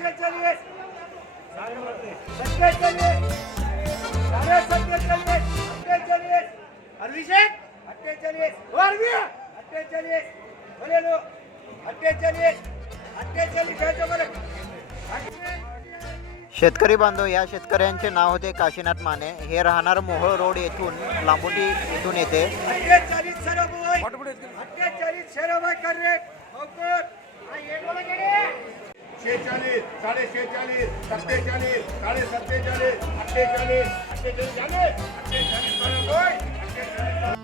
शेहेचाळीस सत्तेचाळीस साडे सत्तेचाळीस अठ्ठेचाळीस अभिषेक अठ्ठेचाळीस वारवी अठ्ठेचाळीस बोलेलो अठ्ठेचाळीस अठ्ठेचाळीस घ्यायचं बरं अठ्ठेचाळीस. शेतकरी बांधव या शेतकऱ्यांचे नाव होते काशीनाथ माने. हे राहणार मोहोळ रोड येथून लांबुटी येथून येते. अठ्ठेचाळीस शेहेचाळीस साडे शेहेचाळीस सत्तेचाळीस साडे सत्तेचाळीस अठ्ठेचाळीस अठ्ठेचाळीस झाले अठ्ठेचाळीस पर्यंत होय.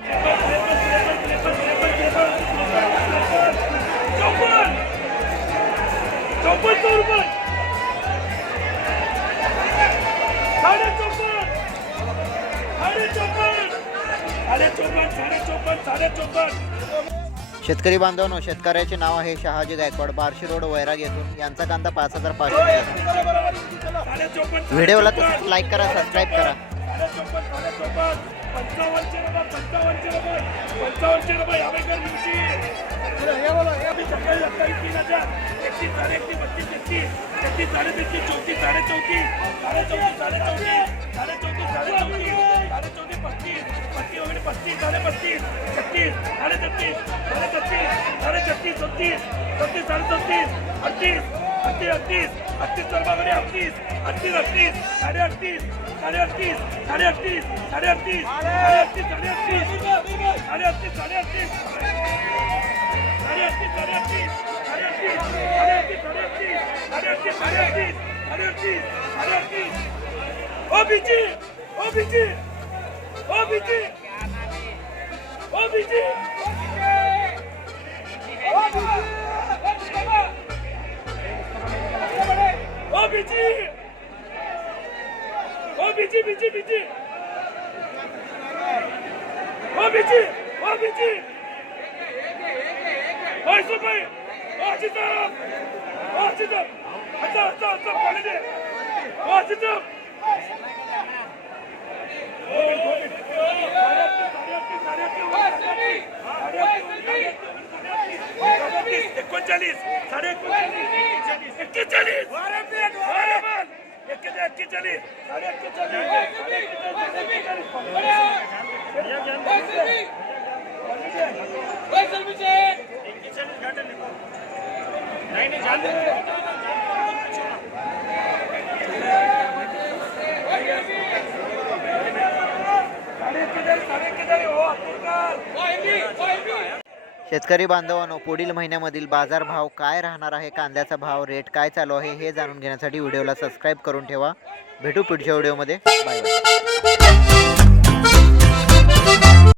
चौपन्न साडे चौपन्न साडे चौपन्न साडे चौपन्न साडे चौपन्न साडे चौपन्न शेतकरी बांधवांनो शेतकऱ्याचे नाव आहे शहाजी गायकवाड बार्शी रोड वैराग येथून यांचा कांदा पाच हजार पाचशे व्हिडिओला लाईक करा सबस्क्राईब करा साडे एकतीस साडे साडे चौतीस साडे चौतीस पस्तीस पस्तीस साडे पस्तीस छत्तीस साडे छत्तीस साडे छत्तीस साडे छत्तीस छत्तीस छत्तीस साडे छत्तीस अडतीस अडतीस अडतीस अडतीस सर्वांकडे अडतीस अडतीस अडतीस साडे अडतीस साडे अडतीस साडे अडतीस साडे अडतीस साडे अडतीस साडे अडतीस साडे अडतीस साडे अडतीस साडे अडतीस साडे अडतीस साडे अडतीस साडे अडतीस साडे अडतीस साडे अडतीस साडे अडतीस साडे अडतीस ओ बीजी ओ बीजी ओ बीजी ओ बीजी Победи! Победи, беди, беди! Победи! Победи! Ой, супай! Очи там! Очи там! Отца, отца, отца, победи! Очи там! Победи! एकोणचाळीस साडे एकोणचाळीस एक्केचाळीस एक्केचाळीस साडे एक्केचाळीस साडे एक्केचाळीस साडे एक्केचाळीस हो शेतकरी बांधवांनो पुढील महिन्यामधील बाजारभाव काय राहणार आहे? कांद्याचा भाव रेट काय चालू आहे? हे जाणून घेण्यासाठी व्हिडिओला सबस्क्राईब करून ठेवा. भेटू पुढच्या व्हिडिओमध्ये. Bye bye